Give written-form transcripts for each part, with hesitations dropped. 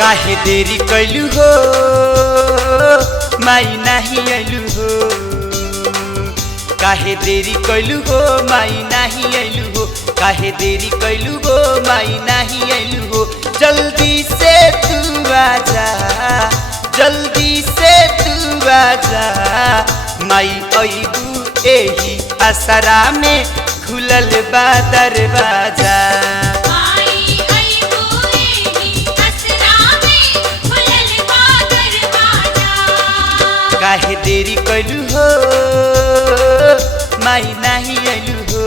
काहे देरी कैलू हो माई नहीं आइलू हो। काहे देरी कैलू हो माई नहीं आइलू हो। काहे देरी कैलू हो माई नहीं आइलू हो। जल्दी से तू आजा, जल्दी से तू आजा। माई अइबू एही असरा में खुलल बा दरवाजा। काहे देरी कैलू हो माई नहीं आइलू हो।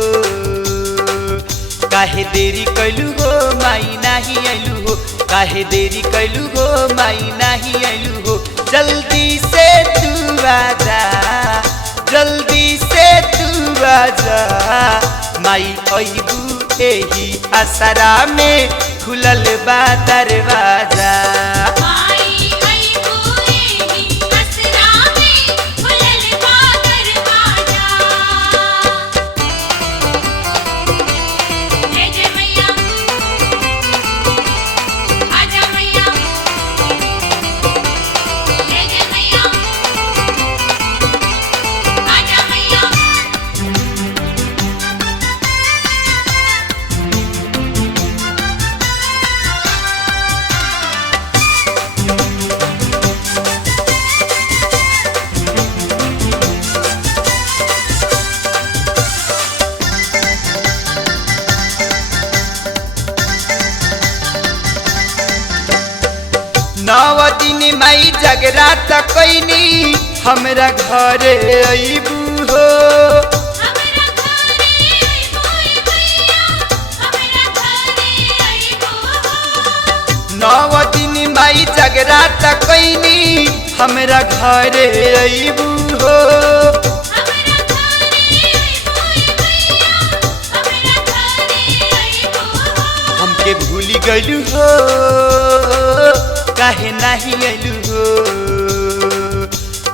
काहे देरी कैलू हो माई नहीं आइलू हो। काहे देरी कैलू हो माई नहीं आइलू हो। जल्दी से तू आजा, जल्दी से तू आजा। माई अइबू एही असरा में खुलल बा दरवाजा। नौ दिन माई जगरात कैनी हमरा घरे अइबू हो। नौ दिन माई जगरात कैनी हमरा घरे अइबू हो। हमके भूली गइलू हो काहे नहीं आइलू हो।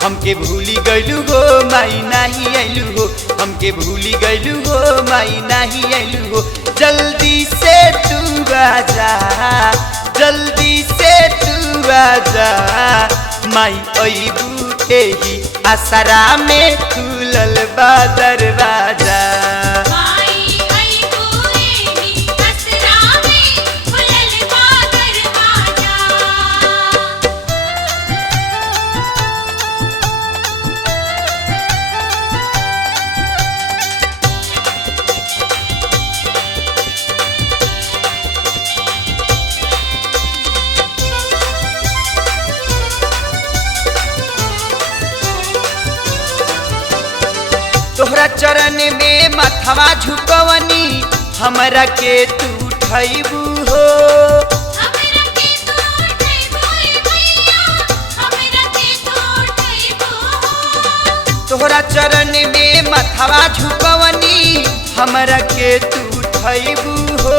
हमके भूली गइलू हो माई नहीं आइलू हो। हमके भूली गइलू हो माई नहीं आइलू हो। जल्दी से तू आजा, जल्दी से तू आजा। माई अइबू एही असरा में खुलल बा दरवाजा। तोहरा चरण में मथवा झुकवनी हमरा के तू उठैबू हो। तोहरा चरण में मथवा झुकवनी हमरा के तू उठैबू हो।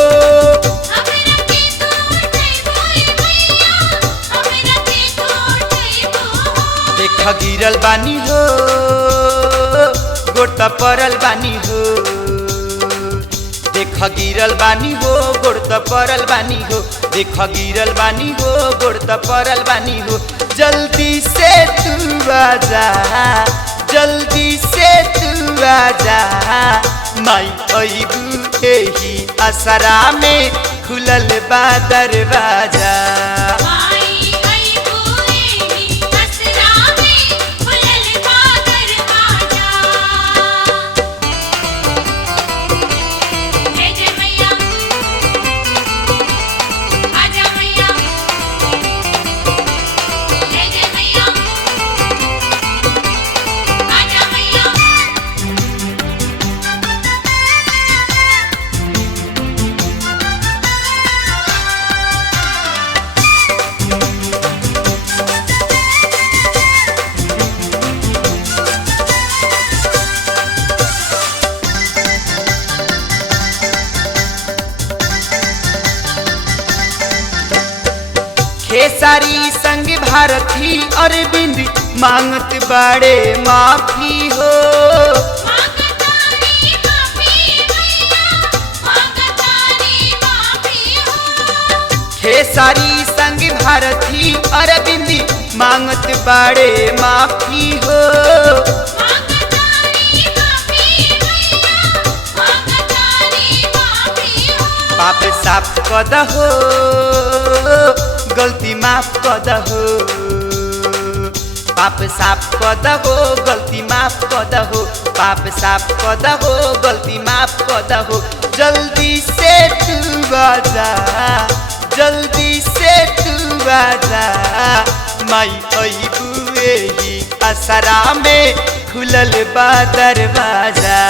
देख गिरल बानी हो गोड़ त परल बानी हो। देख गिरल बानी हो गोड़ त परल बानी हो। देख गिरल बानी हो गोड़ त परल बानी हो। जल्दी से तू आजा, जल्दी से तू आजा। माई अइबू एही असरा में खुलल बा दरवाजा। खेसारी संग भारती अरविंद मांगत बाड़े माफी हो। खेसारी संग भारती अरविंदी मांगत बाड़े माफी हो। पाप साफ कद हो, गलती माफ कद हो। पाप साफ कद हो, गलती माफ कद हो। पाप साफ कद हो, गलती माफ कद हो। जल्दी से तू आजा, जल्दी से तू आजा। माई अइबू एही असरा में खुलल बा दरवाजा।